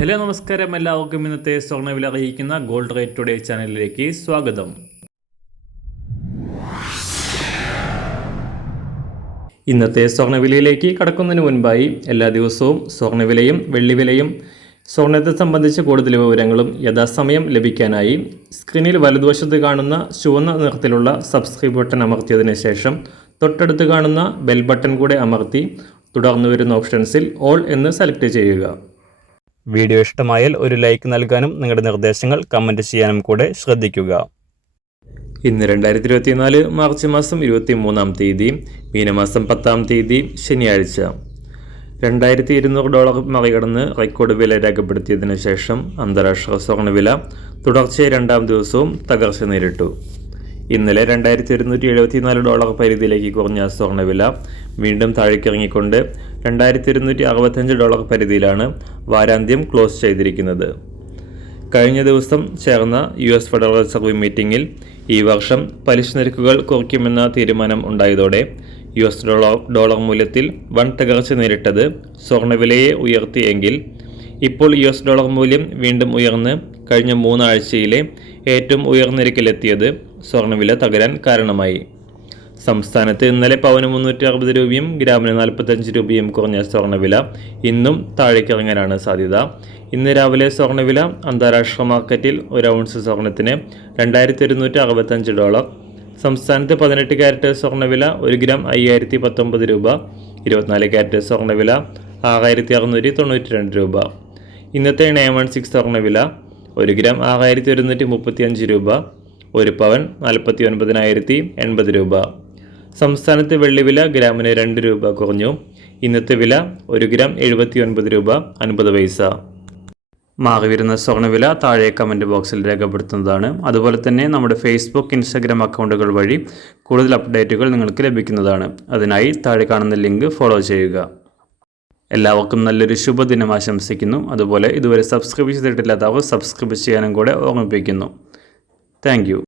Hello നമസ്കാരം, എല്ലാവർക്കും ഇന്നത്തെ സ്വർണ്ണവില അറിയിക്കുന്ന ഗോൾഡ് റേറ്റ് ടുഡേ ചാനലിലേക്ക് സ്വാഗതം. ഇന്നത്തെ സ്വർണ്ണവിലയിലേക്ക് കടക്കുന്നതിന് മുൻപായി എല്ലാ ദിവസവും സ്വർണ്ണവിലയും വെള്ളിവിലയും സ്വർണ്ണത്തെ സംബന്ധിച്ച കൂടുതൽ വിവരങ്ങളും യഥാസമയം ലഭിക്കാനായി സ്ക്രീനിൽ വലതുവശത്ത് കാണുന്ന ചുവന്ന നിറത്തിലുള്ള സബ്സ്ക്രൈബ് ബട്ടൺ അമർത്തിയതിനു ശേഷം തൊട്ടടുത്ത് കാണുന്ന ബെൽ ബട്ടൺ കൂടെ അമർത്തി തുടർന്ന് വരുന്ന ഓപ്ഷൻസിൽ ഓൾ എന്ന് സെലക്ട് ചെയ്യുക. വീഡിയോ ഇഷ്ടമായാൽ ഒരു ലൈക്ക് നൽകാനും നിങ്ങളുടെ നിർദ്ദേശങ്ങൾ കമൻറ്റ് ചെയ്യാനും കൂടെ ശ്രദ്ധിക്കുക. ഇന്ന് 2024 മാർച്ച് മാസം 23-ാം തീയതി, മീനമാസം 10-ാം തീയതി, ശനിയാഴ്ച. $2200 മറികടന്ന് റെക്കോർഡ് വില രേഖപ്പെടുത്തിയതിനു ശേഷം അന്താരാഷ്ട്ര സ്വർണ്ണവില തുടർച്ചയായ രണ്ടാം ദിവസവും തകർച്ച നേരിട്ടു. ഇന്നലെ $2174 പരിധിയിലേക്ക് കുറഞ്ഞ സ്വർണ്ണവില വീണ്ടും താഴേക്കിറങ്ങിക്കൊണ്ട് $2265 പരിധിയിലാണ് വാരാന്ത്യം ക്ലോസ് ചെയ്തിരിക്കുന്നത്. കഴിഞ്ഞ ദിവസം ചേർന്ന US ഫെഡറൽ റിസർവ് മീറ്റിംഗിൽ ഈ വർഷം പലിശ നിരക്കുകൾ കുറയ്ക്കുമെന്ന തീരുമാനം ഉണ്ടായതോടെ US ഡോളർ മൂല്യത്തിൽ വൻ തകർച്ച നേരിട്ടത് സ്വർണ്ണവിലയെ ഉയർത്തിയെങ്കിൽ ഇപ്പോൾ US ഡോളർ മൂല്യം വീണ്ടും ഉയർന്ന് കഴിഞ്ഞ 3 ആഴ്ചയിലെ ഏറ്റവും ഉയർന്ന നിരക്കിലെത്തിയത് സ്വർണ്ണവില തകരാൻ കാരണമായി. സംസ്ഥാനത്ത് ഇന്നലെ പവന് 360 രൂപയും ഗ്രാമിന് 45 രൂപയും കുറഞ്ഞ സ്വർണ്ണവില ഇന്നും താഴേക്കിറങ്ങാനാണ് സാധ്യത. ഇന്ന് രാവിലെ സ്വർണ്ണവില അന്താരാഷ്ട്ര മാർക്കറ്റിൽ ഒരു ഔൺസ് സ്വർണ്ണത്തിന് $2165. സംസ്ഥാനത്ത് 18 ക്യാരറ്റ് സ്വർണ്ണവില 1 ഗ്രാം 5019 രൂപ, 24 ക്യാരറ്റ് സ്വർണ്ണവില 6692 രൂപ. ഇന്നത്തെ 916 സ്വർണ്ണവില 1 ഗ്രാം 6135 രൂപ, 1 പവൻ 49,080 രൂപ. സംസ്ഥാനത്ത് വെള്ളിവില ഗ്രാമിന് 2 രൂപ കുറഞ്ഞു. ഇന്നത്തെ വില 1 ഗ്രാം 79 രൂപ 50 പൈസ. മാറിവരുന്ന സ്വർണ്ണവില താഴെ കമൻറ്റ് ബോക്സിൽ രേഖപ്പെടുത്തുന്നതാണ്. അതുപോലെ തന്നെ നമ്മുടെ ഫേസ്ബുക്ക്, ഇൻസ്റ്റാഗ്രാം അക്കൗണ്ടുകൾ വഴി കൂടുതൽ അപ്ഡേറ്റുകൾ നിങ്ങൾക്ക് ലഭിക്കുന്നതാണ്. അതിനായി താഴെ കാണുന്ന ലിങ്ക് ഫോളോ ചെയ്യുക. എല്ലാവർക്കും നല്ലൊരു ശുഭദിനം ആശംസിക്കുന്നു. അതുപോലെ ഇതുവരെ സബ്സ്ക്രൈബ് ചെയ്തിട്ടില്ലാത്തവർ സബ്സ്ക്രൈബ് ചെയ്യാനും കൂടെ ഓർമ്മിപ്പിക്കുന്നു. Thank you.